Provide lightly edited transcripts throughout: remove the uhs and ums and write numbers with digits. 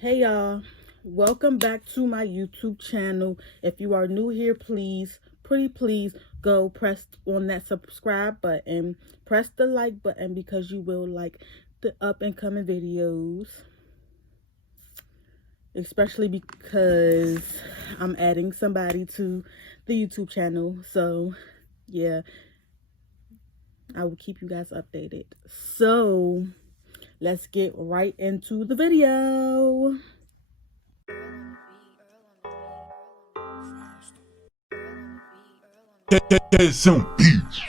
Hey y'all, welcome back to my YouTube channel. If you are new here, please go press on that subscribe button, press the like button because you will like the up and coming videos, especially because I'm adding somebody to the YouTube channel. So yeah, I will keep you guys updated. So let's get right into the video. Some beats.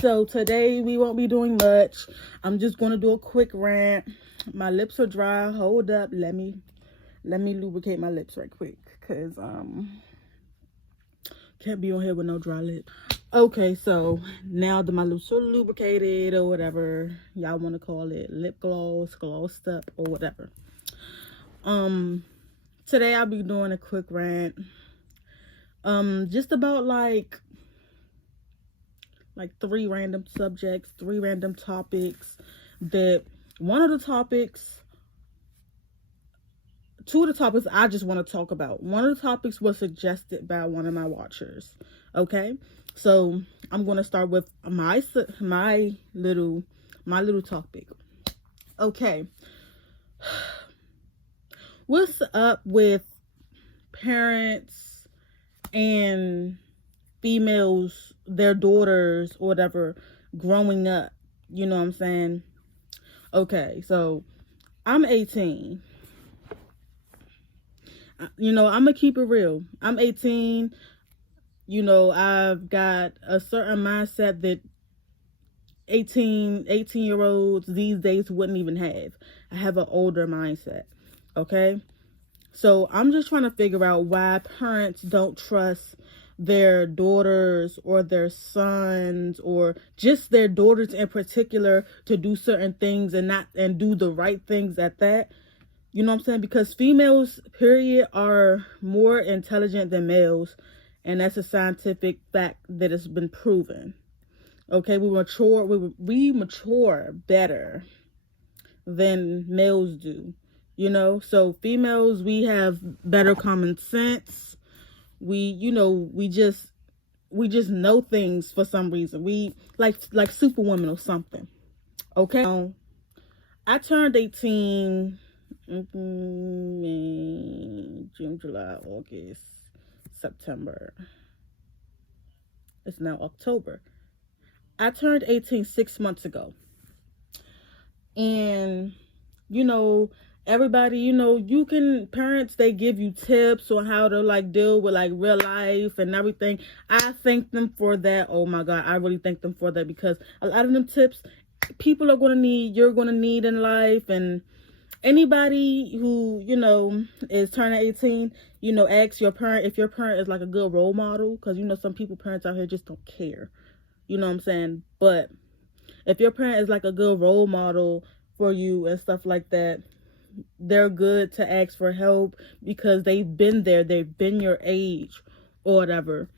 So today we won't be doing much. I'm just going to do a quick rant. My lips are dry. Hold up. Let me lubricate my lips right quick, cuz can't be on here with no dry lips. Okay, so now that my lips are lubricated or whatever y'all want to call it, lip gloss, glossed up or whatever. Today I'll be doing a quick rant. Just about like three random subjects, three random topics. That one of the topics, two of the topics I just want to talk about. One of the topics was suggested by one of my watchers. Okay, so I'm going to start with my little topic. Okay, what's up with parents and females, their daughters or whatever, growing up? You know what I'm saying? Okay, so I'm 18. I'm gonna keep it real. I'm 18. I've got a certain mindset that 18-year-olds these days wouldn't even have. I have an older mindset. Okay, so I'm just trying to figure out why parents don't trust their daughters or their sons, or just their daughters in particular, to do certain things and do the right things at that. You know what I'm saying? Because females, period, are more intelligent than males, and that's a scientific fact that has been proven. Okay, we mature better than males do. So females, we have better common sense. We just know things for some reason. We like superwoman or something. Okay, I turned 18 June, July, August, September. It's now October. I turned 18 6 months ago. And everybody, parents, they give you tips on how to deal with real life and everything. I thank them for that. Oh my God, I really thank them for that, because a lot of them tips you're gonna need in life. And anybody who is turning 18, ask your parent if your parent is like a good role model, because some parents out here just don't care. You know what I'm saying? But if your parent is like a good role model for you and stuff like that, they're good to ask for help, because they've been there, they've been your age or whatever.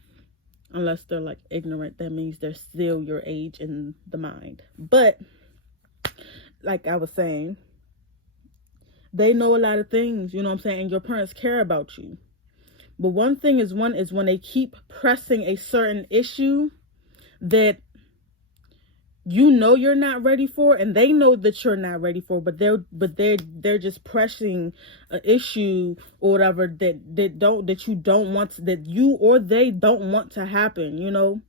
Unless they're ignorant, that means they're still your age in the mind. But like I was saying, they know a lot of things, you know what I'm saying? And your parents care about you. But one thing is when they keep pressing a certain issue that you're not ready for, and they know that you're not ready for, but they're just pressing an issue or whatever that you or they don't want to happen.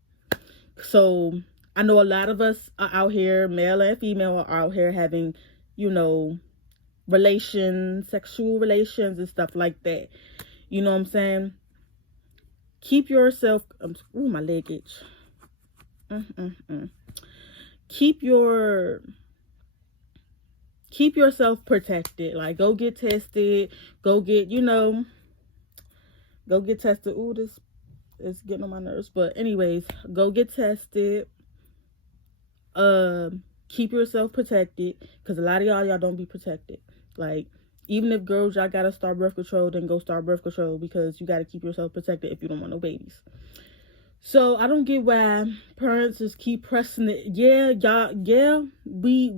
So I know a lot of us are out here, male and female, are out here having sexual relations and stuff like that. You know what I'm saying? Keep yourself my leg itch. Keep yourself protected. Go get tested. Go get tested. Ooh, this is getting on my nerves. But anyways, go get tested. Keep yourself protected, because a lot of y'all don't be protected. Even if girls, y'all gotta start birth control, then go start birth control, because you gotta keep yourself protected if you don't want no babies. So I don't get why parents just keep pressing it. Yeah, y'all, yeah, we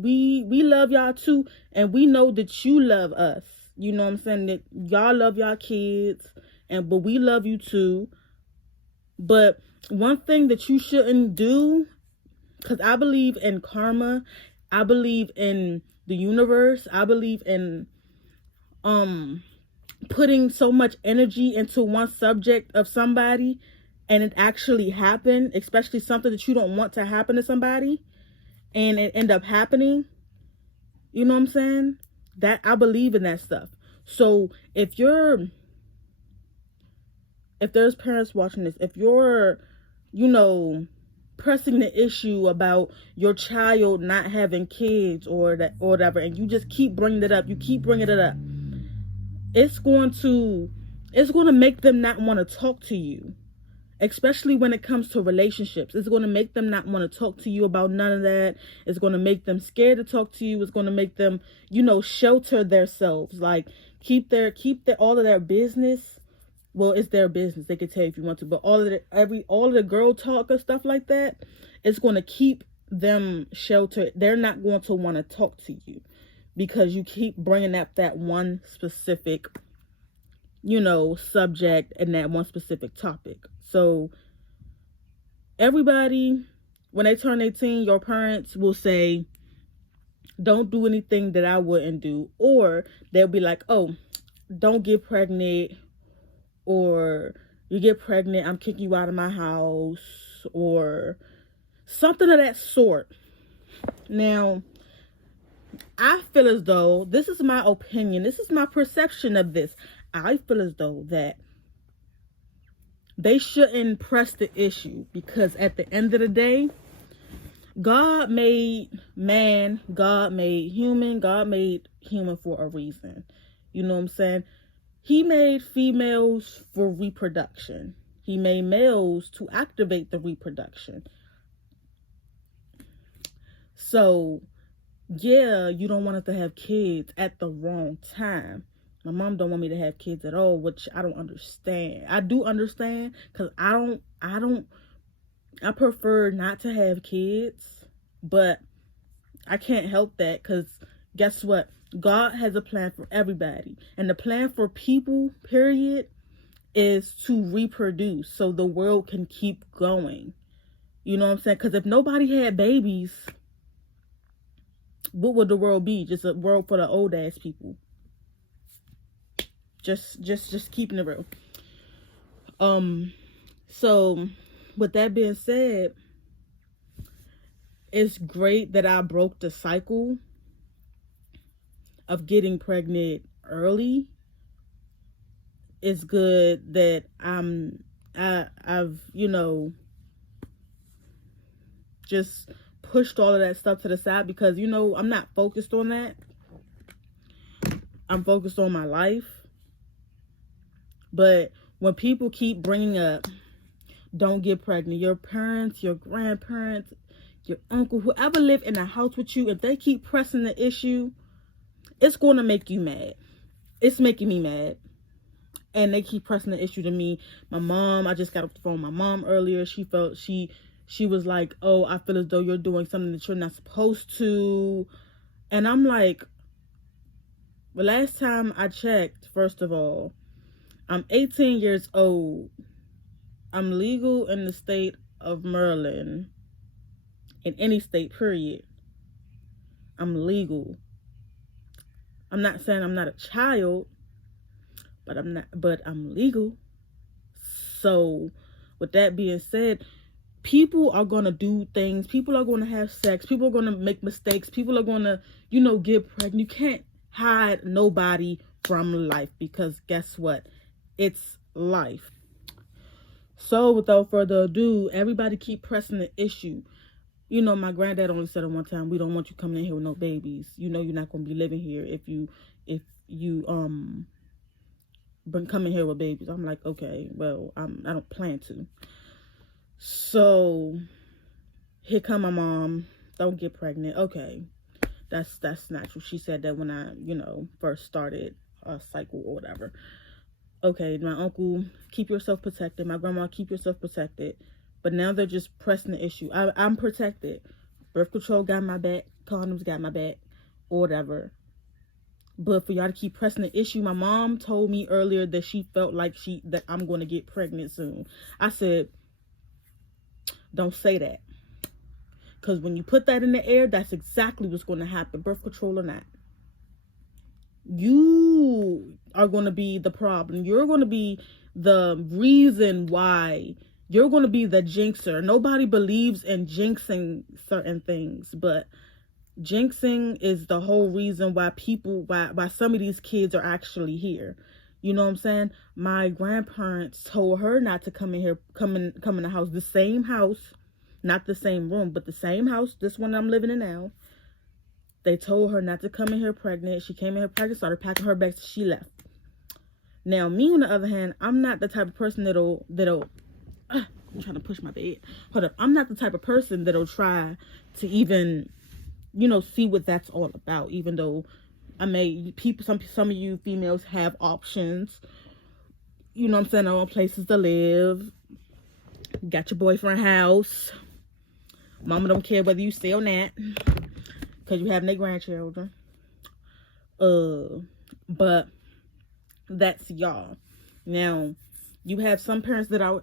love y'all too, and we know that you love us. You know what I'm saying? That y'all love y'all kids, and but we love you too. But one thing that you shouldn't do, because I believe in karma, I believe in the universe, I believe in putting so much energy into one subject of somebody and it actually happened, especially something that you don't want to happen to somebody and it end up happening. You know what I'm saying? That I believe in that stuff. So if there's parents watching this, if you're, you know, pressing the issue about your child not having kids or that or whatever, and you just keep bringing it up, you keep bringing it up, it's going to make them not want to talk to you, especially when it comes to relationships. It's going to make them not want to talk to you about none of that. It's going to make them scared to talk to you. It's going to make them, shelter themselves, like keep their all of their business. Well, it's their business. They can tell you if you want to, but all of the girl talk and stuff like that, it's going to keep them sheltered. They're not going to want to talk to you because you keep bringing up that one specific, subject and that one specific topic. So everybody, when they turn 18, your parents will say, don't do anything that I wouldn't do. Or they'll be like, oh, don't get pregnant. Or you get pregnant, I'm kicking you out of my house. Or something of that sort. Now, I feel as though, this is my opinion, this is my perception of this. I feel as though that they shouldn't press the issue because at the end of the day, God made man, God made human for a reason. You know what I'm saying? He made females for reproduction. He made males to activate the reproduction. So, yeah, you don't want us to have kids at the wrong time. My mom don't want me to have kids at all, which I don't understand. I do understand because I prefer not to have kids, but I can't help that because guess what? God has a plan for everybody. And the plan for people, period, is to reproduce so the world can keep going. You know what I'm saying? Because if nobody had babies, what would the world be? Just a world for the old ass people. Just keeping it real. So with that being said, it's great that I broke the cycle of getting pregnant early. It's good that I've just pushed all of that stuff to the side because I'm not focused on that. I'm focused on my life. But when people keep bringing up, don't get pregnant, your parents, your grandparents, your uncle, whoever live in the house with you, if they keep pressing the issue, it's going to make you mad. It's making me mad. And they keep pressing the issue to me. My mom, I just got off the phone with my mom earlier. She was like, oh, I feel as though you're doing something that you're not supposed to. And I'm like, the last time I checked, first of all, I'm 18 years old. I'm legal in the state of Maryland. In any state, period. I'm legal. I'm not saying I'm not a child, but I'm legal. So, with that being said, people are going to do things. People are going to have sex. People are going to make mistakes. People are going to, get pregnant. You can't hide nobody from life because guess what? It's life. So, without further ado, everybody keep pressing the issue. My granddad only said it one time, we don't want you coming in here with no babies. You're not going to be living here if you come in here with babies. I'm like, okay, well, I don't plan to. So, here come my mom, don't get pregnant. Okay, that's natural. She said that when I, first started a cycle or whatever. Okay, my uncle, keep yourself protected. My grandma, keep yourself protected. But now they're just pressing the issue. I'm protected. Birth control got my back. Condoms got my back. Or whatever. But for y'all to keep pressing the issue, my mom told me earlier that she felt like that I'm going to get pregnant soon. I said, don't say that. Because when you put that in the air, that's exactly what's going to happen. Birth control or not. You are going to be the problem. You're going to be the reason why. You're going to be the jinxer. Nobody believes in jinxing certain things, but jinxing is the whole reason why why some of these kids are actually here. You know what I'm saying? My grandparents told her not to come in here, come in the house, the same house, not the same room, but the same house, this one I'm living in now. They told her not to come in here pregnant. She came in here pregnant, started packing her bags, she left. Now, me on the other hand, I'm not the type of person that'll I'm trying to push my bed. Hold up. I'm not the type of person that'll try to even, see what that's all about. Even though some of you females have options. You know what I'm saying? On places to live. Got your boyfriend house. Mama don't care whether you stay or not, because you have no grandchildren. But that's y'all. Now, you have some parents that are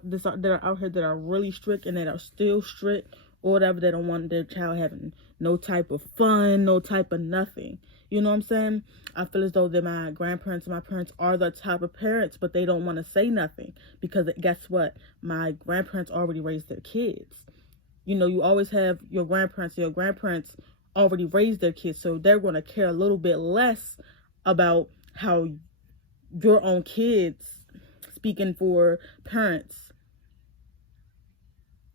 out here that are really strict and that are still strict or whatever. They don't want their child having no type of fun, no type of nothing. You know what I'm saying? I feel as though that my grandparents and my parents are the type of parents, but they don't want to say nothing because guess what? My grandparents already raised their kids. You always have your grandparents already raised their kids, so they're going to care a little bit less about how your own kids, speaking for parents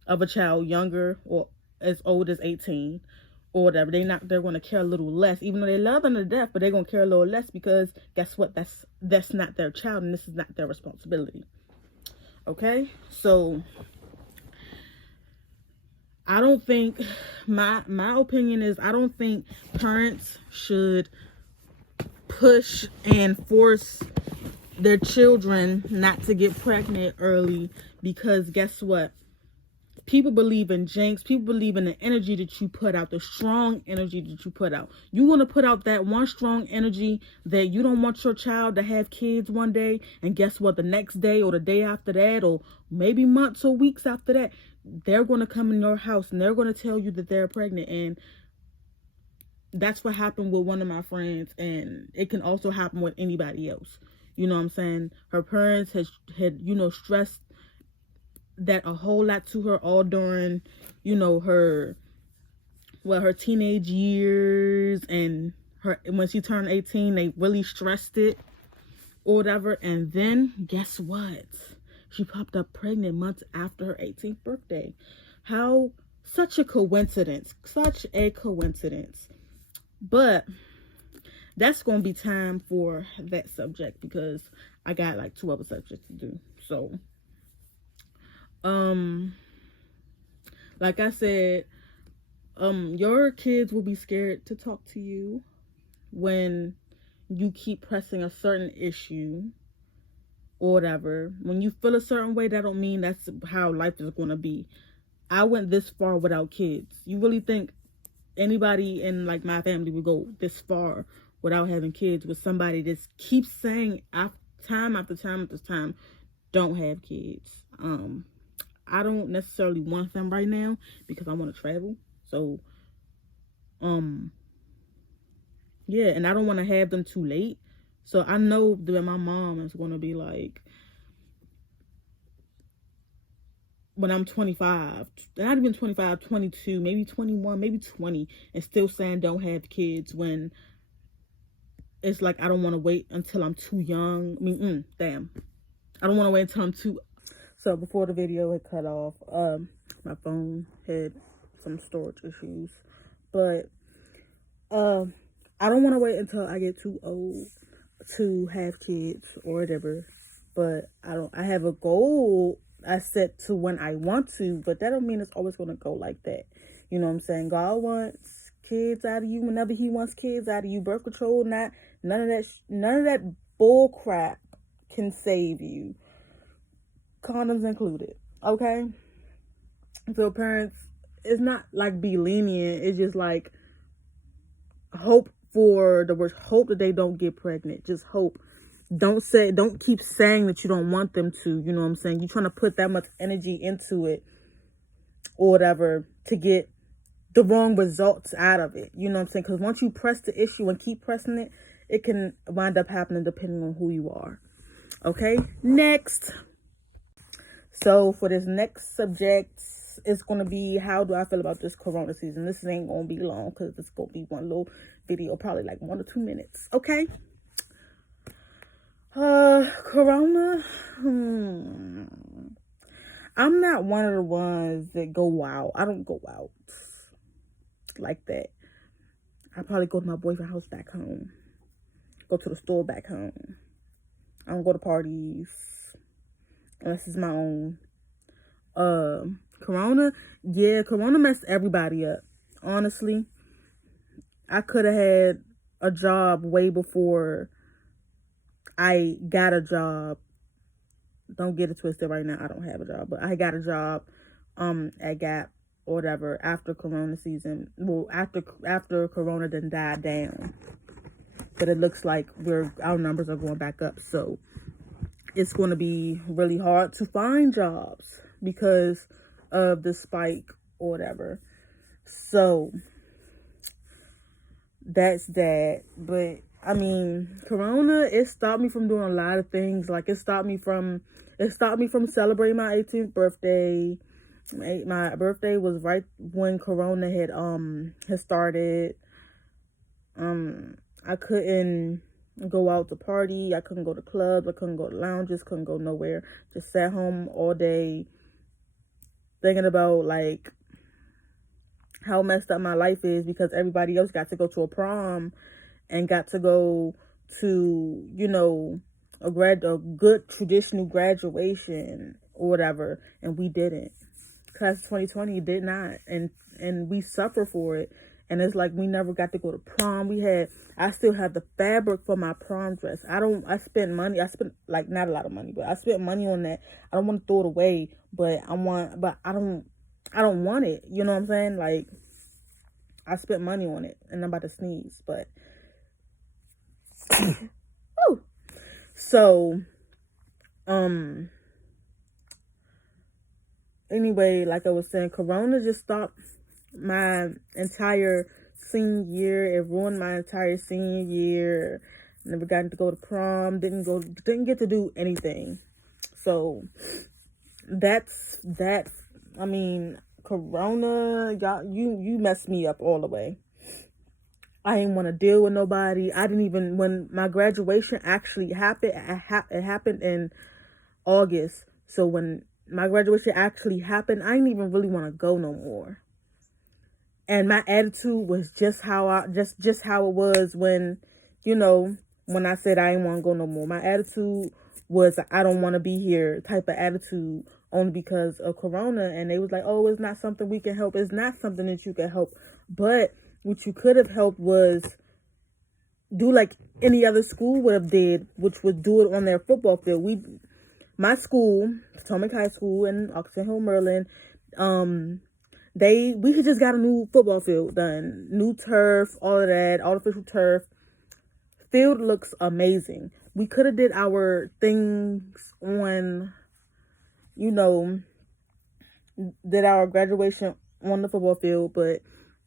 of a child younger or as old as 18 or whatever, they're going to care a little less, even though they love them to death, but they're going to care a little less because guess what? That's not their child, and this is not their responsibility. Okay? So I don't think, my opinion is, I don't think parents should push and force their children not to get pregnant early, because guess what? People believe in jinx. People believe in the energy that you put out, the strong energy that you put out. You want to put out that one strong energy that you don't want your child to have kids one day, and guess what? The next day or the day after that, or maybe months or weeks after that, they're going to come in your house and they're going to tell you that they're pregnant. And that's what happened with one of my friends, and it can also happen with anybody else. You know what I'm saying? Her parents had stressed that a whole lot to her all during, her teenage years, and when she turned 18, they really stressed it or whatever. And then guess what? She popped up pregnant months after her 18th birthday. Such a coincidence. But that's going to be time for that subject, because I got like 2 other subjects to do. So, like I said, your kids will be scared to talk to you when you keep pressing a certain issue or whatever. When you feel a certain way, that don't mean that's how life is going to be. I went this far without kids. You really think anybody in like my family would go this far without having kids, with somebody that keeps saying time after time, don't have kids? I don't necessarily want them right now because I want to travel. So, yeah, and I don't want to have them too late. So I know that my mom is going to be like, when I'm 25, not even 25, 22, maybe 21, maybe 20, and still saying don't have kids, when it's like, I don't want to wait until I'm too young. I mean, damn. I don't want to wait until I'm too... So before the video had cut off, my phone had some storage issues. But I don't want to wait until I get too old to have kids or whatever. But I have a goal I set to when I want to, but that don't mean it's always going to go like that. You know what I'm saying? God wants kids out of you whenever he wants kids out of you. Birth control, none of that bull crap can save you. Condoms included. Okay? So parents, it's not like be lenient. It's just like hope for the worst. Hope that they don't get pregnant. Just hope. Don't keep saying that you don't want them to. You know what I'm saying? You're trying to put that much energy into it or whatever to get the wrong results out of it. You know what I'm saying? Because once you press the issue and keep pressing it, it can wind up happening depending on who you are. Okay, next. So for this next subject, it's going to be how do I feel about this corona season. This ain't going to be long because it's going to be one little video, probably like 1 or 2 minutes. Okay. Corona. I'm not one of the ones that go out. I don't go out like that. I probably go to my boyfriend's house back home. Go to the store back home. I don't go to parties unless it's my own. Corona messed everybody up. Honestly, I could have had a job way before I got a job. Don't get it twisted right now. I don't have a job, but I got a job at Gap or whatever after Corona season. Well, after Corona then died down. But it looks like our numbers are going back up. So it's going to be really hard to find jobs because of the spike or whatever. So that's that. But I mean, Corona, it stopped me from doing a lot of things. Like it stopped me from celebrating my 18th birthday. My birthday was right when Corona had started. I couldn't go out to party. I couldn't go to clubs. I couldn't go to lounges. Couldn't go nowhere. Just sat home all day thinking about like how messed up my life is because everybody else got to go to a prom and got to go to, you know, a good traditional graduation or whatever, and we didn't. Class of 2020 did not, and we suffer for it. And it's like we never got to go to prom. I still have the fabric for my prom dress. I spent money. I spent like not a lot of money, but I spent money on that. I don't want to throw it away, but I don't want it. You know what I'm saying? Like I spent money on it, and I'm about to sneeze, but whew. So anyway, like I was saying, Corona just stopped my entire senior year. It ruined my entire senior year. Never got to go to prom. Didn't get to do anything. So that's that. I mean, Corona, y'all, you messed me up all the way. I didn't want to deal with nobody. I didn't even, when my graduation actually happened, it happened in August. So when my graduation actually happened, I didn't even really want to go no more. And my attitude was just how it was when, you know, when I said I didn't want to go no more. My attitude was I don't want to be here type of attitude only because of Corona. And they was like, oh, it's not something we can help. It's not something that you can help. But what you could have helped was do like any other school would have did, which was do it on their football field. My school, Potomac High School in Oxon Hill, Maryland, we had just got a new football field done, new turf, all of that, artificial turf. Field looks amazing. We could have did our things on, you know, did our graduation on the football field, but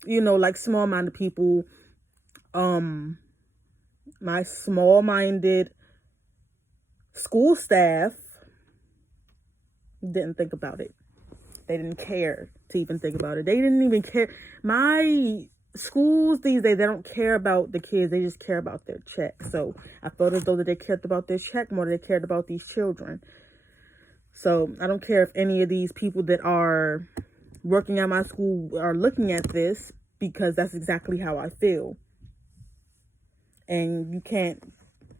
you know, like small-minded people, my small-minded school staff didn't think about it. They didn't care to even think about it. They didn't even care. My schools these days, they don't care about the kids. They just care about their check. So I felt as though that they cared about their check more than they cared about these children. So I don't care if any of these people that are working at my school are looking at this, because that's exactly how I feel. And you can't,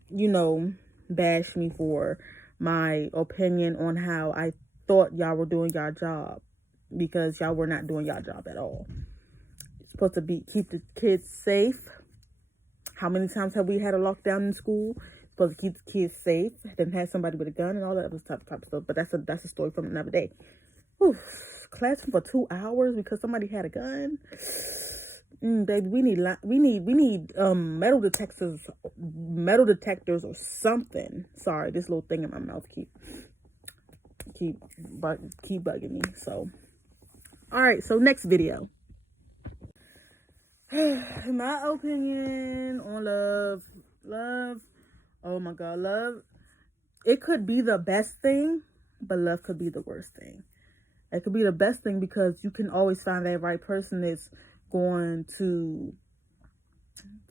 you know, bash me for my opinion on how I thought y'all were doing y'all job, because y'all were not doing y'all job at all. You're supposed to keep the kids safe. How many times have we had a lockdown in school? Supposed to keep the kids safe. Then have somebody with a gun and all that other type of stuff. But that's a story from another day. Whew. classroom for 2 hours because somebody had a gun. Baby, we need metal detectors or something. Sorry, this little thing in my mouth keep bugging me. So, all right. So next video. My opinion on love. Oh my God, love. It could be the best thing, but love could be the worst thing. It could be the best thing because you can always find that right person that's going to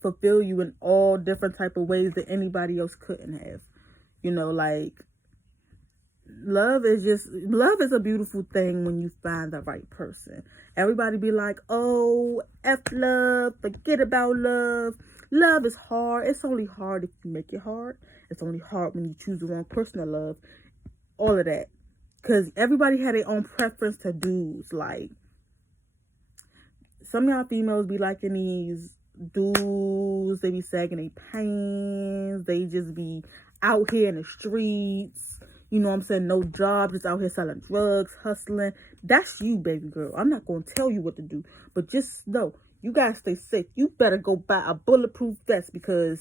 fulfill you in all different type of ways that anybody else couldn't have. You know, like love is a beautiful thing when you find the right person. Everybody be like, oh, F love, forget about love. Love is hard. It's only hard if you make it hard. It's only hard when you choose the wrong person to love. All of that. Because everybody had their own preference to dudes. Like, some of y'all females be liking these dudes. They be sagging their pants. They just be out here in the streets. You know what I'm saying? No job. Just out here selling drugs, hustling. That's you, baby girl. I'm not going to tell you what to do. But just know, you got to stay safe. You better go buy a bulletproof vest because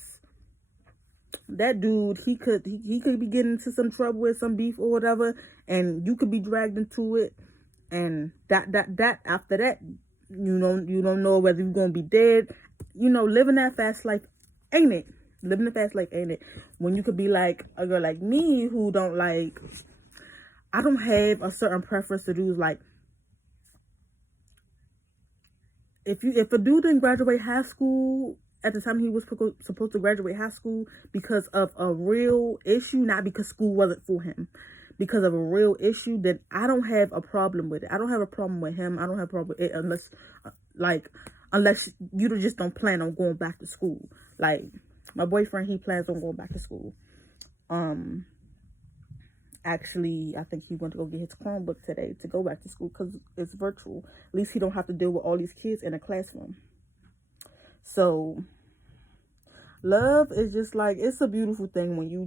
that dude, he could be getting into some trouble with some beef or whatever. And you could be dragged into it. And that after that, you don't know whether you're going to be dead. You know, living that fast life, ain't it? Living the fast life, ain't it? When you could be like a girl like me who don't like, I don't have a certain preference to dudes. Like, if a dude didn't graduate high school at the time he was supposed to graduate high school because of a real issue, not because school wasn't for him, because of a real issue, then I don't have a problem with it. I don't have a problem with him. I don't have a problem with it unless you just don't plan on going back to school. Like, my boyfriend, he plans on going back to school. Actually, I think he went to go get his Chromebook today to go back to school because it's virtual. At least he don't have to deal with all these kids in a classroom. So, love is just like, it's a beautiful thing when you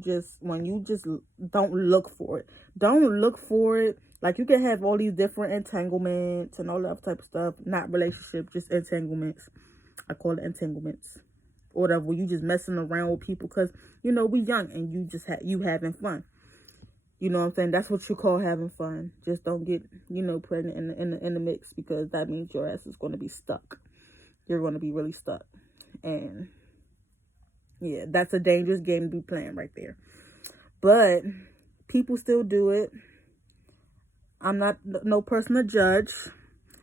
just don't look for it. Don't look for it. Like, you can have all these different entanglements and all that type of stuff. Not relationship, just entanglements. I call it entanglements. Or whatever, you just messing around with people because, you know, we young and you just you having fun. You know what I'm saying? That's what you call having fun. Just don't get, you know, pregnant in the mix, because that means your ass is going to be stuck. You're going to be really stuck. And yeah, that's a dangerous game to be playing right there. But people still do it. I'm not no person to judge.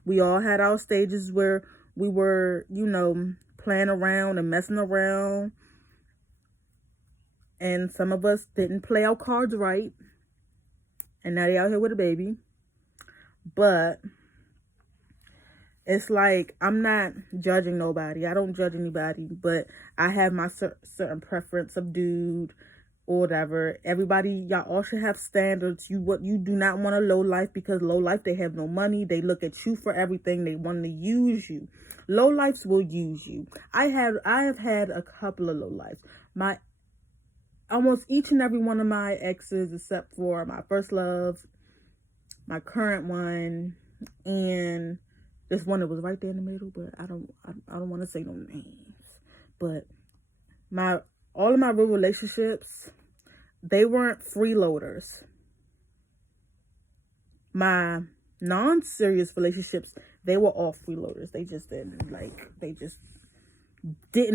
We all had our stages where we were, you know, playing around and messing around. And some of us didn't play our cards right. And now they out here with a baby. But it's like, I'm not judging nobody. I don't judge anybody. But I have my certain preference of dude or whatever. Everybody, y'all all should have standards. You do not want a low life, because low life, they have no money. They look at you for everything. They want to use you. Low lives will use you. I have had a couple of low lives. Almost each and every one of my exes, except for my first love, my current one, and this one that was right there in the middle, but I don't want to say no names. But all of my real relationships, they weren't freeloaders. My non-serious relationships, they were all freeloaders. They just didn't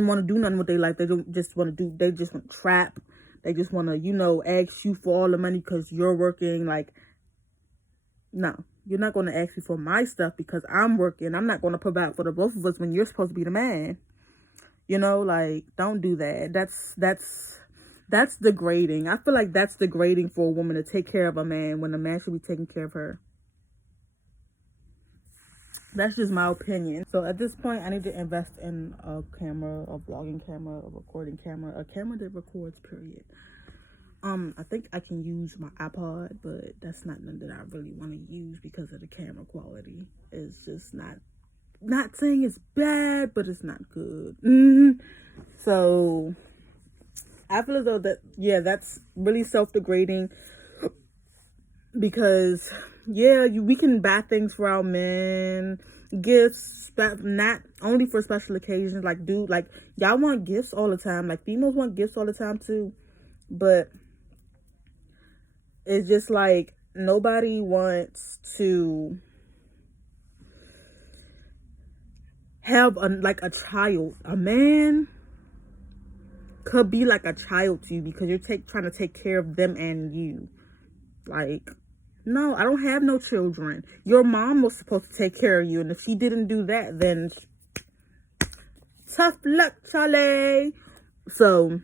want to do nothing with their life. They just want to trap. They just want to, you know, ask you for all the money because you're working. Like, no, you're not going to ask me for my stuff because I'm working. I'm not going to provide for the both of us when you're supposed to be the man. You know, like, don't do that. That's degrading. I feel like that's degrading for a woman to take care of a man when a man should be taking care of her. That's just my opinion. So at this point, I need to invest in a camera, a vlogging camera, a recording camera, a camera that records, period. I think I can use my iPod, but that's not nothing that I really want to use because of the camera quality. It's just not saying it's bad, but it's not good. So I feel as though that's really self-degrading, because yeah, we can buy things for our men, gifts, not only for special occasions. Like, dude, like, y'all want gifts all the time. Like, females want gifts all the time too. But it's just like nobody wants to have a child. A man could be like a child to you because you're trying to take care of them and you. Like, no, I don't have no children. Your mom was supposed to take care of you, and if she didn't do that, then tough luck, Charlie. So,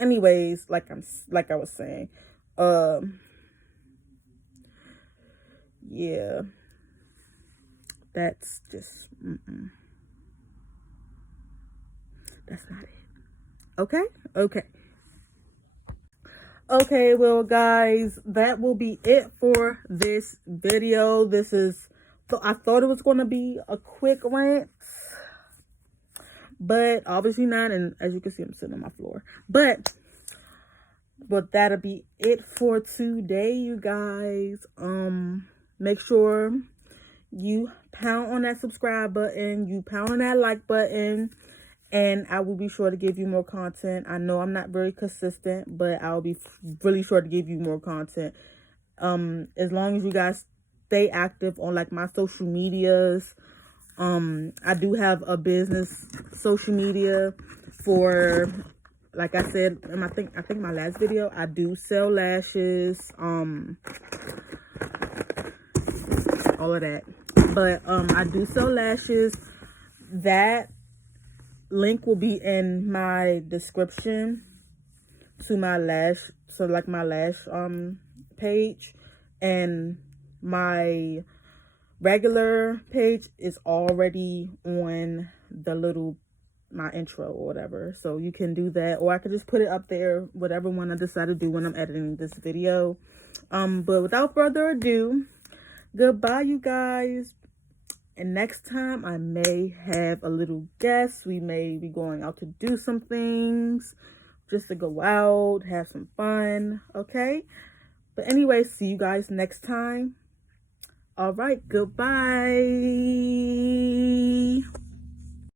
anyways, like I was saying, yeah, that's just that's not it. Okay, well, guys, that will be it for this video. I thought it was going to be a quick rant, but obviously not. And as you can see, I'm sitting on my floor. But that'll be it for today, you guys. Make sure you pound on that subscribe button, you pound on that like button, and I will be sure to give you more content. I know I'm not very consistent, but I'll be really sure to give you more content. As long as you guys stay active on like my social medias. I do have a business social media for, like I said, I think my last video, I do sell lashes, all of that. But I do sell lashes. That link will be in my description to my lash, my lash page, and my regular page is already on my intro or whatever. So you can do that, or I could just put it up there, whatever one I decide to do when I'm editing this video. But without further ado, goodbye, you guys. And next time I may have a little guest. We may be going out to do some things, just to go out, have some fun, okay? But anyway, see you guys next time. All right, goodbye.